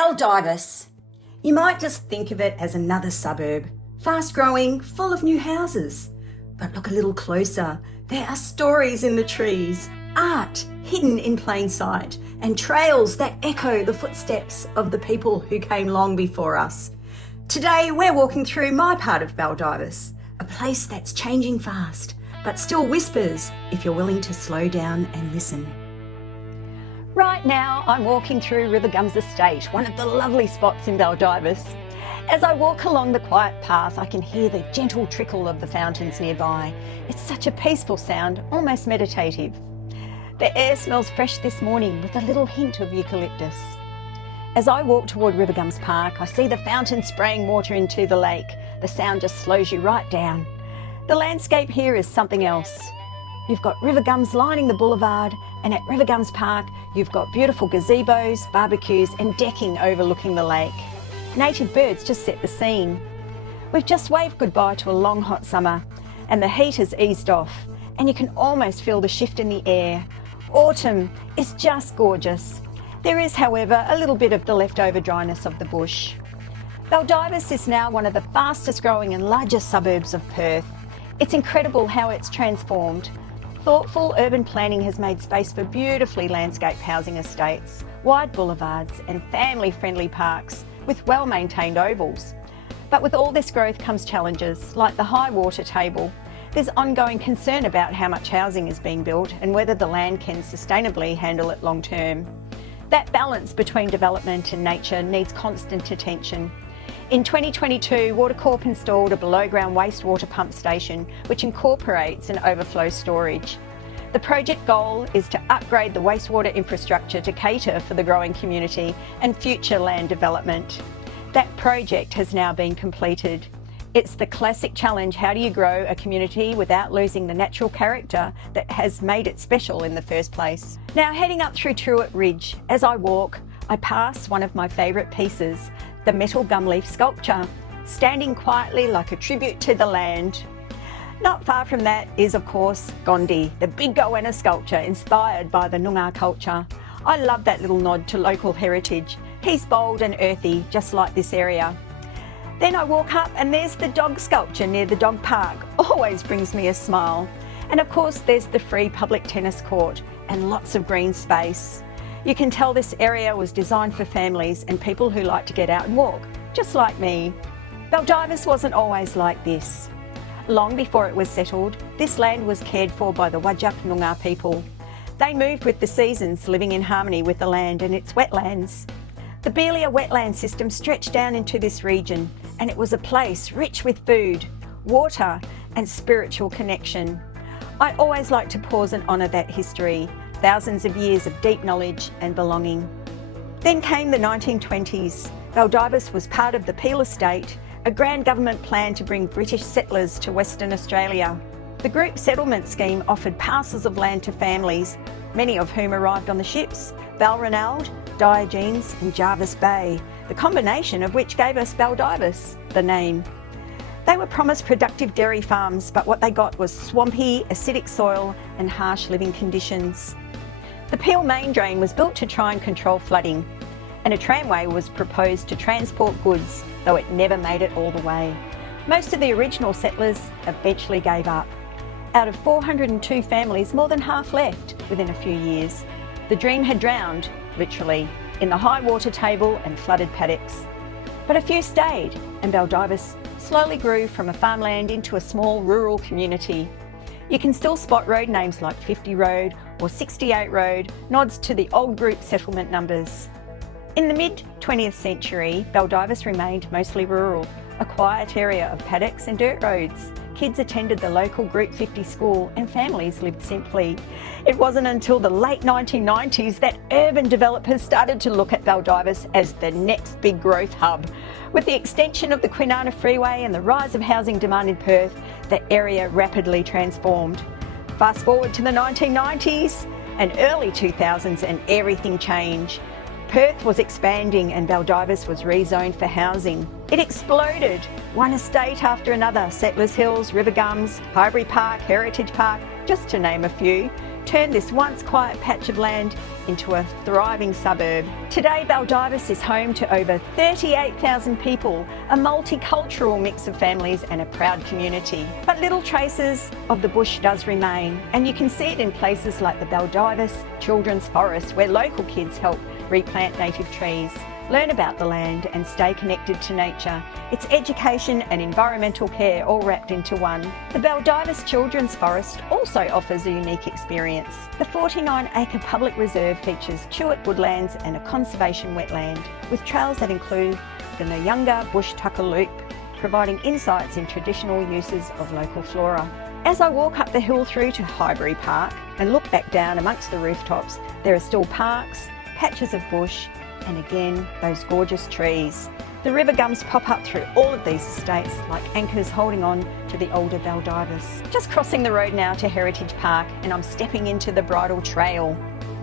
Baldivis. You might just think of it as another suburb, fast growing, full of new houses. But look a little closer. There are stories in the trees, art hidden in plain sight, and trails that echo the footsteps of the people who came long before us. Today we're walking through my part of Baldivis, a place that's changing fast, but still whispers if you're willing to slow down and listen. Right now I'm walking through Rivergum's estate, one of the lovely spots in Baldivis. As I walk along the quiet path, I can hear the gentle trickle of the fountains nearby. It's such a peaceful sound, almost meditative. The air smells fresh this morning with a little hint of eucalyptus. As I walk toward Rivergum's park, I see the fountain spraying water into the lake. The sound just slows you right down. The landscape here is something else. You've got rivergums lining the boulevard, and at Rivergum's park, you've got beautiful gazebos, barbecues, and decking overlooking the lake. Native birds just set the scene. We've just waved goodbye to a long hot summer, and the heat has eased off, and you can almost feel the shift in the air. Autumn is just gorgeous. There is, however, a little bit of the leftover dryness of the bush. Baldivis is now one of the fastest growing and largest suburbs of Perth. It's incredible how it's transformed. Thoughtful urban planning has made space for beautifully landscaped housing estates, wide boulevards and family-friendly parks with well-maintained ovals. But with all this growth comes challenges, like the high water table. There's ongoing concern about how much housing is being built and whether the land can sustainably handle it long term. That balance between development and nature needs constant attention. In 2022, Watercorp installed a below-ground wastewater pump station which incorporates an overflow storage. The project goal is to upgrade the wastewater infrastructure to cater for the growing community and future land development. That project has now been completed. It's the classic challenge: how do you grow a community without losing the natural character that has made it special in the first place? Now, heading up through Truett Ridge, as I walk, I pass one of my favourite pieces, the metal gum leaf sculpture, standing quietly like a tribute to the land. Not far from that is, of course, Gondi, the big goanna sculpture inspired by the Noongar culture. I love that little nod to local heritage. He's bold and earthy, just like this area. Then I walk up and there's the dog sculpture near the dog park. Always brings me a smile. And of course there's the free public tennis court and lots of green space. You can tell this area was designed for families and people who like to get out and walk, just like me. Baldivis wasn't always like this. Long before it was settled, this land was cared for by the Whadjuk Noongar people. They moved with the seasons, living in harmony with the land and its wetlands. The Belia wetland system stretched down into this region, and it was a place rich with food, water and spiritual connection. I always like to pause and honour that history, thousands of years of deep knowledge and belonging. Then came the 1920s. Baldivis was part of the Peel Estate, a grand government plan to bring British settlers to Western Australia. The group settlement scheme offered parcels of land to families, many of whom arrived on the ships, Balranald, Diogenes and Jarvis Bay, the combination of which gave us Baldivis, the name. They were promised productive dairy farms, but what they got was swampy, acidic soil and harsh living conditions. The Peel main drain was built to try and control flooding, and a tramway was proposed to transport goods, though it never made it all the way. Most of the original settlers eventually gave up. Out of 402 families, more than half left within a few years. The dream had drowned, literally, in the high water table and flooded paddocks. But a few stayed, and Baldivis slowly grew from a farmland into a small rural community. You can still spot road names like 50 Road or 68 Road, nods to the old group settlement numbers. In the mid-20th century, Baldivis remained mostly rural, a quiet area of paddocks and dirt roads. Kids attended the local Group 50 school and families lived simply. It wasn't until the late 1990s that urban developers started to look at Baldivis as the next big growth hub. With the extension of the Kwinana Freeway and the rise of housing demand in Perth, the area rapidly transformed. Fast forward to the 1990s and early 2000s and everything changed. Perth was expanding and Baldivis was rezoned for housing. It exploded, one estate after another: Settlers Hills, Rivergums, Highbury Park, Heritage Park, just to name a few, turned this once quiet patch of land into a thriving suburb. Today, Baldivis is home to over 38,000 people, a multicultural mix of families and a proud community. But little traces of the bush does remain, and you can see it in places like the Baldivis Children's Forest, where local kids help replant native trees, learn about the land and stay connected to nature. It's education and environmental care all wrapped into one. The Baldivis Children's Forest also offers a unique experience. The 49-acre public reserve features Chewett woodlands and a conservation wetland, with trails that include the Nyunga Bush Tucker Loop, providing insights in traditional uses of local flora. As I walk up the hill through to Highbury Park and look back down amongst the rooftops, there are still parks, patches of bush, and again, those gorgeous trees. The river gums pop up through all of these estates like anchors holding on to the older Baldivis. Just crossing the road now to Heritage Park, and I'm stepping into the bridle trail.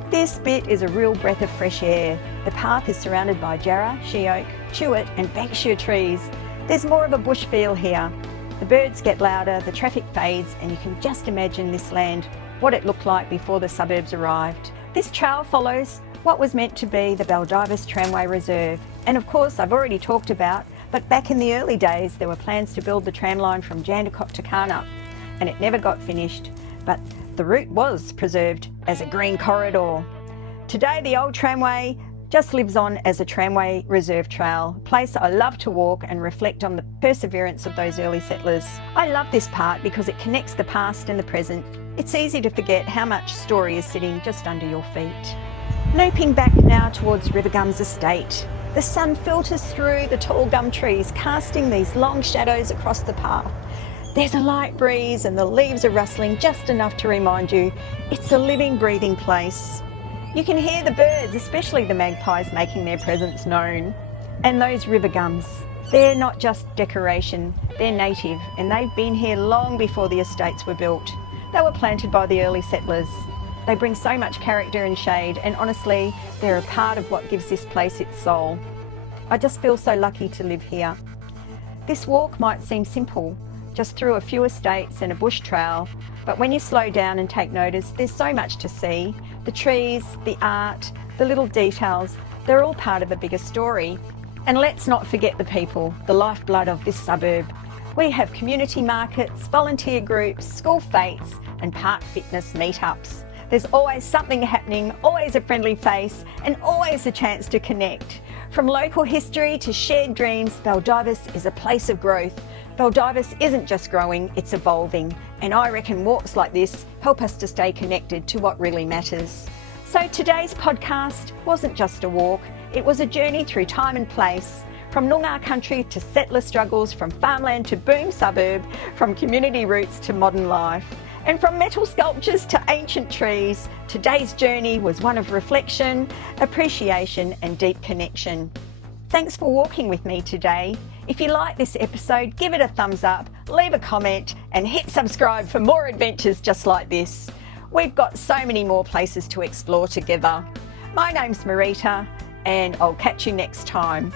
This bit is a real breath of fresh air. The path is surrounded by jarrah, sheoak, chewett and banksia trees. There's more of a bush feel here. The birds get louder, the traffic fades, and you can just imagine this land, what it looked like before the suburbs arrived. This trail follows what was meant to be the Baldivis Tramway Reserve. And of course, I've already talked about, but back in the early days, there were plans to build the tram line from Jandakot to Karnup, and it never got finished, but the route was preserved as a green corridor. Today, the old tramway just lives on as a tramway reserve trail, a place I love to walk and reflect on the perseverance of those early settlers. I love this part because it connects the past and the present. It's easy to forget how much story is sitting just under your feet. Looping back now towards Rivergum's estate, the sun filters through the tall gum trees, casting these long shadows across the path. There's a light breeze and the leaves are rustling just enough to remind you it's a living, breathing place. You can hear the birds, especially the magpies, making their presence known. And those river gums, they're not just decoration, they're native, and they've been here long before the estates were built. They were planted by the early settlers. They bring so much character and shade, and honestly, they're a part of what gives this place its soul. I just feel so lucky to live here. This walk might seem simple, just through a few estates and a bush trail, but when you slow down and take notice, there's so much to see. The trees, the art, the little details, they're all part of a bigger story. And let's not forget the people, the lifeblood of this suburb. We have community markets, volunteer groups, school fetes, and park fitness meetups. There's always something happening, always a friendly face, and always a chance to connect. From local history to shared dreams, Baldivis is a place of growth. Baldivis isn't just growing, it's evolving. And I reckon walks like this help us to stay connected to what really matters. So today's podcast wasn't just a walk, it was a journey through time and place. From Noongar country to settler struggles, from farmland to boom suburb, from community roots to modern life. And from metal sculptures to ancient trees, today's journey was one of reflection, appreciation and deep connection. Thanks for walking with me today. If you like this episode, give it a thumbs up, leave a comment and hit subscribe for more adventures just like this. We've got so many more places to explore together. My name's Marita and I'll catch you next time.